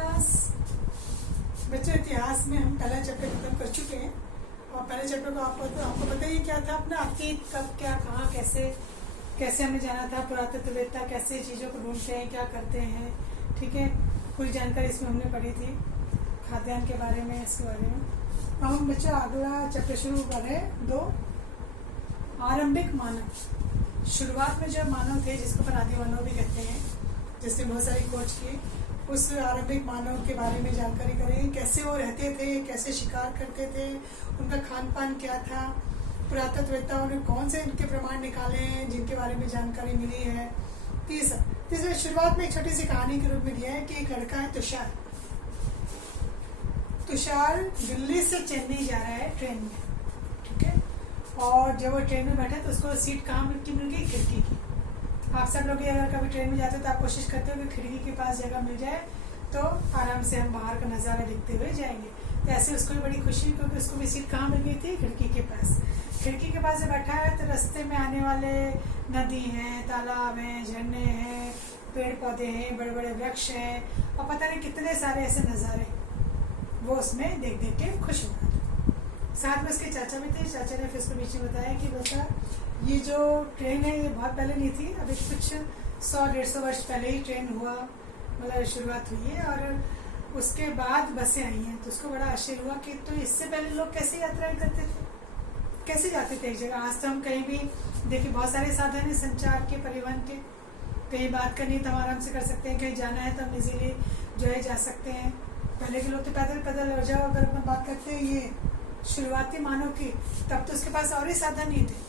इतिहास, बच्चों इतिहास में हम पहला चैप्टर खत्म कर चुके हैं और पहले चैप्टर को आपको पता ही क्या था अपना अतीत, कब क्या कहाँ कैसे कैसे हमें जाना था, पुरातत्ववेत्ता कैसे चीज़ों को ढूंढते हैं, क्या करते हैं, ठीक है। पूरी जानकारी इसमें हमने पढ़ी थी खाद्यान्न के बारे में, इसके बारे में। अब हम बच्चा अगला चैप्टर शुरू करें। 2 आरंभिक मानव। शुरुआत में जो मानव थे जिसको अपन आदि मानव भी कहते हैं, जिसने बहुत सारी खोज की, उस आरंभिक मानव के बारे में जानकारी करें। कैसे वो रहते थे, कैसे शिकार करते थे, उनका खान पान क्या था, पुरातत्ववेत्ताओं ने कौन से इनके प्रमाण निकाले हैं जिनके बारे में जानकारी मिली है। तीसरा शुरुआत में एक छोटी सी कहानी के रूप में दिया है कि एक लड़का है तुषार। तुषार दिल्ली से चेन्नई जा रहा है ट्रेन में, ठीक है। और जब वो ट्रेन में बैठा तो उसको सीट कहाँ की मिल गई? खिड़की की। आप सब लोग अगर कभी ट्रेन में जाते हो तो आप कोशिश करते हो कि खिड़की के पास जगह मिल जाए तो आराम से हम बाहर का नज़ारा देखते हुए जाएंगे। तो ऐसे उसको भी बड़ी खुशी, क्योंकि उसको भी सीट कहाँ मिल गई थी? खिड़की के पास। खिड़की के पास जब बैठा है तो रास्ते में आने वाले नदी हैं, तालाब हैं, झरने हैं, पेड़ पौधे हैं, बड़े बड़े वृक्ष हैं और पता नहीं कितने सारे ऐसे नज़ारे वो उसमें देख देख के खुश हो रहा था। साथ में उसके चाचा भी थे। चाचा ने फिर उसके बीच में बताया कि बेटा ये जो ट्रेन है ये बहुत पहले नहीं थी, अभी कुछ 100-150 वर्ष पहले ही ट्रेन हुआ, मतलब शुरुआत हुई है और उसके बाद बसें आई हैं। तो उसको बड़ा आश्चर्य हुआ कि तो इससे पहले लोग कैसे यात्राएं करते थे, कैसे जाते थे एक जगह। आज तो हम कहीं भी देखिए बहुत सारे साधन हैं संचार के, परिवहन के, कहीं बात करनी तो हम आराम से कर सकते हैं, कहीं जाना है तो हम इजीली जो है जा सकते हैं। पहले के लोग तो पैदल पैदल हो जाओ। अगर अपन बात करते हैं ये शुरुआती मानव की, तब तो उसके पास और ही साधन नहीं थे,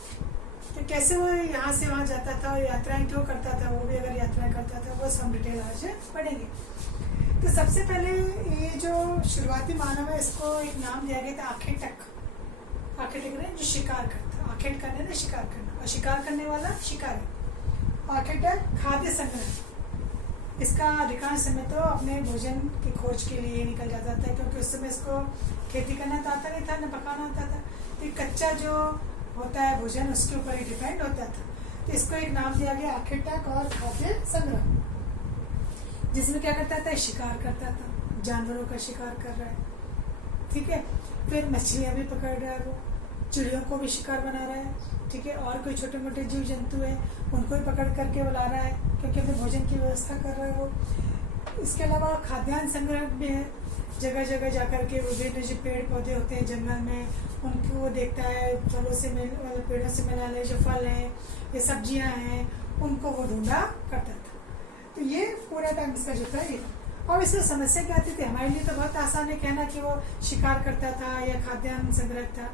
तो कैसे वो यहाँ से वहाँ जाता था और यात्राएं क्यों करता था, वो भी अगर यात्राएं करता था वो सब डिटेल आज पढ़ेंगे। तो सबसे पहले ये जो शुरुआती मानव है इसको एक नाम दिया गया था आखेटक। आखेटक ने जो शिकार करता, आखेट करने ने शिकार करना और शिकार करने वाला शिकारी। आखेटक खाद्य संग्रह, इसका अधिकांश समय तो अपने भोजन की खोज के लिए निकल जाता था, क्योंकि उस समय इसको खेती करना तो आता नहीं था, न पकाना आता था। तो कच्चा जो होता है भोजन उसके ऊपर ही डिपेंड होता था। तो इसको एक नाम दिया गया आखेटक और खाद्य संग्रह, जिसमें क्या करता था? शिकार करता था, जानवरों का शिकार कर रहा है, ठीक है। फिर मछलियां भी पकड़ रहा है, वो चिड़ियों को भी शिकार बना रहा है, ठीक है। और कोई छोटे मोटे जीव जंतु है उनको भी पकड़ करके वो ला रहा है, क्योंकि अपने भोजन की व्यवस्था कर रहा है वो। इसके अलावा खाद्यान्न संग्रह भी है, जगह जगह जा करके विभिन्न जो पेड़ पौधे होते हैं जंगल में उनको वो देखता है, फलों से पेड़ों से मिलने वाले जो फल हैं, ये सब्जियां हैं, उनको वो ढूंढा करता था। तो ये पूरा टाइम इसका जो था ये। और इसमें समस्या क्या आती थी? हमारे लिए तो बहुत आसान है कहना कि वो शिकार करता था या खाद्यान्न संग्रह था।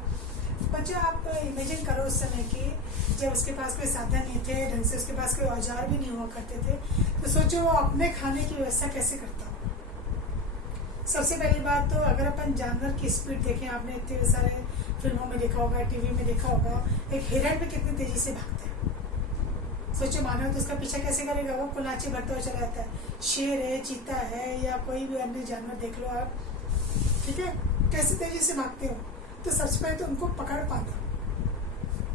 बच्चों आप इमेजिन करो उस समय की जब उसके पास कोई साधन नहीं थे, ढंग से उसके पास कोई औजार भी नहीं हुआ करते थे, तो सोचो वो अपने खाने की व्यवस्था कैसे करता हो। सबसे पहली बात तो अगर अपन जानवर की स्पीड देखें, आपने इतने सारे फिल्मों में देखा होगा, टीवी में देखा होगा, एक हिरण भी कितनी तेजी से भागता है। सोचो मानव तो उसका पीछा कैसे करेगा? वो कुलाची भरता हुआ चला जाता है। शेर है, चीता है या कोई भी अन्य जानवर देख लो आप, ठीक है, कैसे तेजी से भागते हो। तो सबसे पहले तो उनको पकड़ पाता,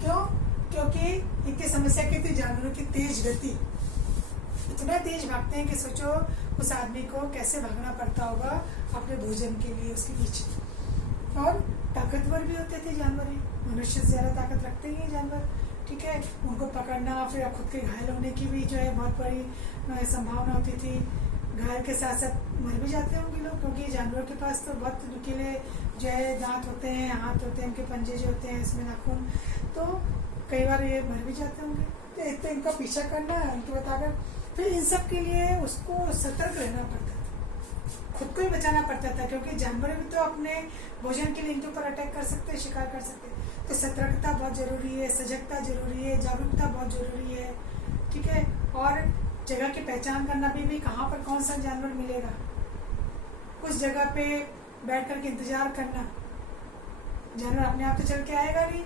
क्यों? क्योंकि इतनी समस्या की थी जानवरों की तेज गति, इतना तेज भागते हैं कि सोचो उस आदमी को कैसे भागना पड़ता होगा अपने भोजन के लिए उसके पीछे। और ताकतवर भी होते थे जानवर, मनुष्य से ज्यादा ताकत रखते ही जानवर, ठीक है। उनको पकड़ना, फिर खुद के घायल होने की भी जो है बहुत बड़ी संभावना होती थी। घायल के साथ साथ मर भी जाते होंगे लोग, क्योंकि जानवरों के पास तो बहुत नुकीले जो है दांत होते हैं, हाथ होते हैं, उनके पंजे जो होते हैं इसमें नाखून, तो कई बार ये मर भी जाते होंगे। तो एक तो इनका पीछा करना, इनको बताकर फिर इन सब के लिए उसको सतर्क रहना पड़ता था, खुद को ही बचाना पड़ता था, क्योंकि जानवर भी तो अपने भोजन के लिए इनके ऊपर अटैक कर सकते हैं, शिकार कर सकते हैं। तो सतर्कता बहुत जरूरी है, सजगता जरूरी है, जागरूकता बहुत जरूरी है, ठीक है। और जगह की पहचान करना भी कहाँ पर कौन सा जानवर मिलेगा, उस जगह पे बैठ करके इंतजार करना। जानवर अपने आप तो चल के आएगा नहीं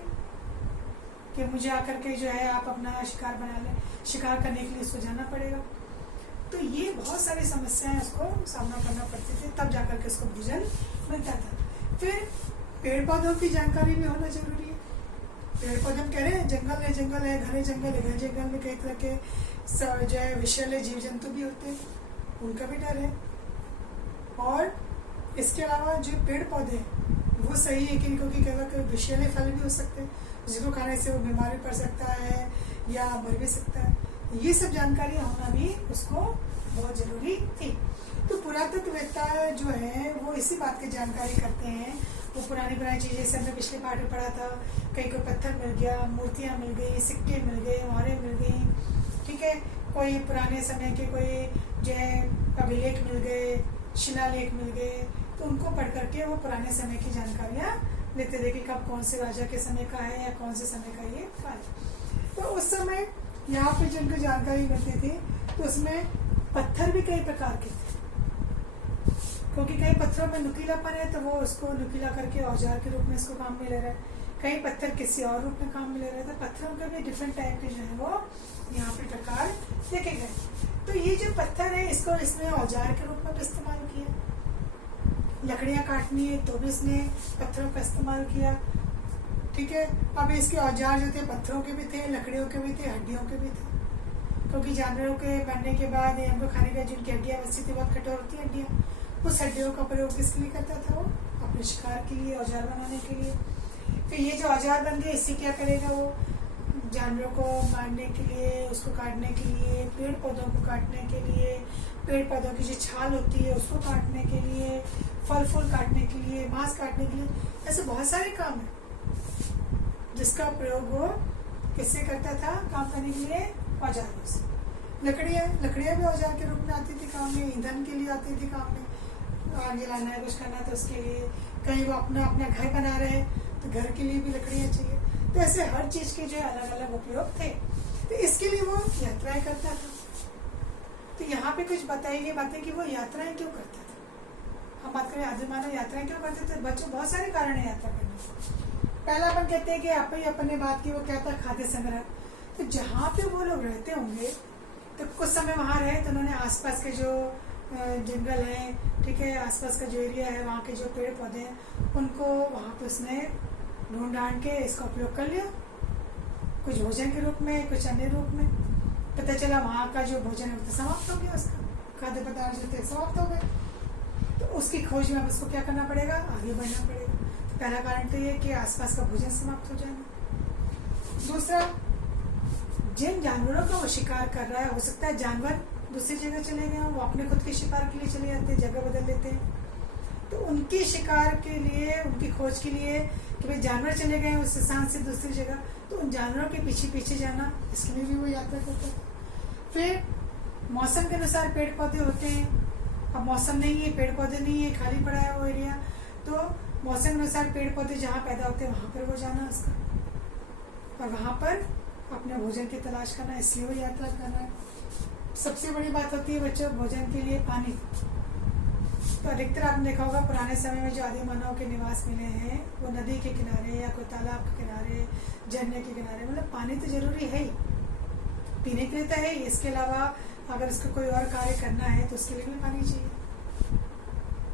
कि मुझे आकर के जो है आप अपना शिकार बना लें, शिकार करने के लिए उसको जाना पड़ेगा। तो ये बहुत सारी समस्याएं उसको सामना करना पड़ती थी, तब जाकर के उसको भोजन मिलता था। फिर पेड़ पौधों की जानकारी भी होना जरूरी है। पेड़ पौधे हम कह रहे हैं जंगल है, घने जंगल है, घने जंगल में कई तरह के जो है विषैले जीव जंतु भी होते हैं, उनका भी डर है। और इसके अलावा जो पेड़ पौधे हैं वो सही है कि, क्योंकि कई बार विषैले फल भी हो सकते हैं जिसको खाने से वो बीमार भी पड़ सकता है या मर भी सकता है। ये सब जानकारी होना भी उसको बहुत जरूरी थी। तो पुरातत्ववेत्ता जो है वो इसी बात की जानकारी करते हैं। वो पुरानी चीजें, जैसे हमने पिछले पार्ट में पढ़ा था, कहीं कोई पत्थर मिल गया, मूर्तियां मिल गई, सिक्के मिल गए, मोहरें मिल गई, ठीक है, कोई पुराने समय के कोई जो है अभिलेख मिल गए, शिलालेख मिल गए, तो उनको पढ़ करके वो पुराने समय की जानकारियां लेते थे कि कब कौन से राजा के समय का है या कौन से समय का ये था। तो उस समय यहाँ पे जिनको जानकारी मिलती थी तो उसमें पत्थर भी कई प्रकार के थे, क्योंकि कई पत्थरों में नुकीलापन है तो वो उसको नुकीला करके औजार के रूप में इसको काम में ले रहे हैं, कई पत्थर किसी और रूप में काम में ले रहे थे। पत्थरों के भी डिफरेंट टाइप के जो है वो यहाँ पे प्रकार देखे गए। तो ये जो पत्थर है इसको इसने औजार के रूप में भी इस्तेमाल किया, लकड़ियां काटनी है तो भी इसने पत्थरों का इस्तेमाल किया, ठीक है। अब इसके औजार जो थे पत्थरों के भी थे, लकड़ियों के भी थे, हड्डियों के भी थे, क्योंकि जानवरों के बनने के बाद हमको खाने का जिनकी हड्डियां बची थी बहुत कठोर होती हड्डियां, उस हड्डियों का प्रयोग किसके लिए करता था वो? अपने शिकार के लिए, औजार बनाने के लिए। फिर ये जो औजार बन गए इससे क्या करेगा वो? जानवरों को मारने के लिए, उसको काटने के लिए, पेड़ पौधों को काटने के लिए, पेड़ पौधों की जो छाल होती है उसको काटने के लिए, फल फूल काटने के लिए, मांस काटने के लिए, ऐसे बहुत सारे काम है जिसका प्रयोग वो किससे करता था काम करने के लिए? औजारों से। लकड़ियां भी औजार के रूप में आती थी काम में, ईंधन के लिए आती थी काम में, आग जलाना है, कुछ करना है तो उसके लिए, कहीं वो अपना अपना घर बना रहे हैं तो घर के लिए भी लकड़ियां चाहिए। तो ऐसे हर चीज के जो अलग अलग उपयोग थे। तो इसके लिए वो यात्राएं करता था। तो यहाँ पे कुछ बताई गई बातें कि वो यात्राएं क्यों करता था। हम बात करें आदिमानव यात्राएं क्यों करते थे? बच्चों बहुत सारे कारण है यात्रा करने के। पहला अपन कहते हैं कि आप ही अपन ने बात की, वो क्या था? खाद्य संग्रह। तो जहाँ पे वो लोग रहते होंगे तो कुछ समय वहां रहे तो उन्होंने आसपास के जो जंगल है, ठीक है, आसपास का जो एरिया है, वहाँ के जो पेड़ पौधे हैं उनको वहाँ पे उसने ढूंढ ढांड के इसका उपयोग कर लिया, कुछ भोजन के रूप में, कुछ अन्य रूप में। पता चला वहाँ का जो भोजन है वो तो समाप्त हो गया, उसका खाद्य पदार्थ जो थे समाप्त हो गए। तो उसकी खोज में अब उसको क्या करना पड़ेगा? आगे बढ़ना पड़ेगा। तो पहला कारण तो ये कि आसपास का भोजन समाप्त हो जाना। दूसरा, जिन जानवरों का वो शिकार कर रहा है, हो सकता है जानवर दूसरी जगह चले गए हों, वो अपने खुद के शिकार के लिए चले जाते हैं, जगह बदल लेते हैं। तो उनके शिकार के लिए, उनकी खोज के लिए कि भाई जानवर चले गए उस स्थान से दूसरी जगह, तो उन जानवरों के पीछे पीछे जाना, इसके लिए भी वो यात्रा करता था। फिर मौसम के अनुसार पेड़ पौधे होते हैं, अब मौसम नहीं है, पेड़ पौधे नहीं है, खाली पड़ा है वो एरिया, तो मौसम के अनुसार पेड़ पौधे जहाँ पैदा होते हैं वहां पर वो जाना उसका, और वहां पर अपने भोजन की तलाश करना, इसलिए वो यात्रा करना है। सबसे बड़ी बात होती है बच्चों भोजन के लिए पानी। तो अधिकतर आपने देखा होगा पुराने समय में जो आदि मानव के निवास मिले हैं वो नदी के किनारे या कोई तालाब के किनारे, झरने के किनारे, मतलब पानी तो जरूरी है ही, पीने के लिए तो है ही, इसके अलावा अगर उसको कोई और कार्य करना है तो उसके लिए भी पानी चाहिए।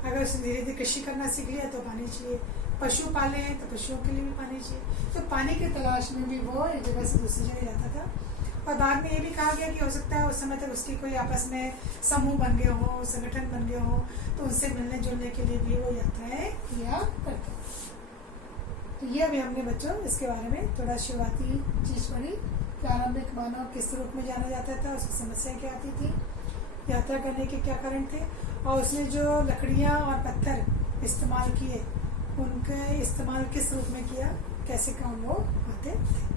अगर उसने धीरे धीरे कृषि करना सीख लिया तो पानी चाहिए, पशु पाले हैं तो पशुओं के लिए भी पानी चाहिए। तो पानी की तलाश में भी वो एक जगह से दूसरी जगह जाता था। और बाद में ये भी कहा गया कि हो सकता है उस समय तक उसकी कोई आपस में समूह बन गए हो, संगठन बन गए हो, तो उनसे मिलने जुलने के लिए भी वो यात्राएं किया करते। तो ये अभी हमने बच्चों इसके बारे में थोड़ा शुरुआती चीज पढ़ी कि आरंभिक मानव किस रूप में जाना जाता था, उसकी समस्या क्या आती थी, यात्रा करने के क्या कारण थे, और उसने जो लकड़ियां और पत्थर इस्तेमाल किए उनके इस्तेमाल किस रूप में किया, कैसे काम वो आते थे।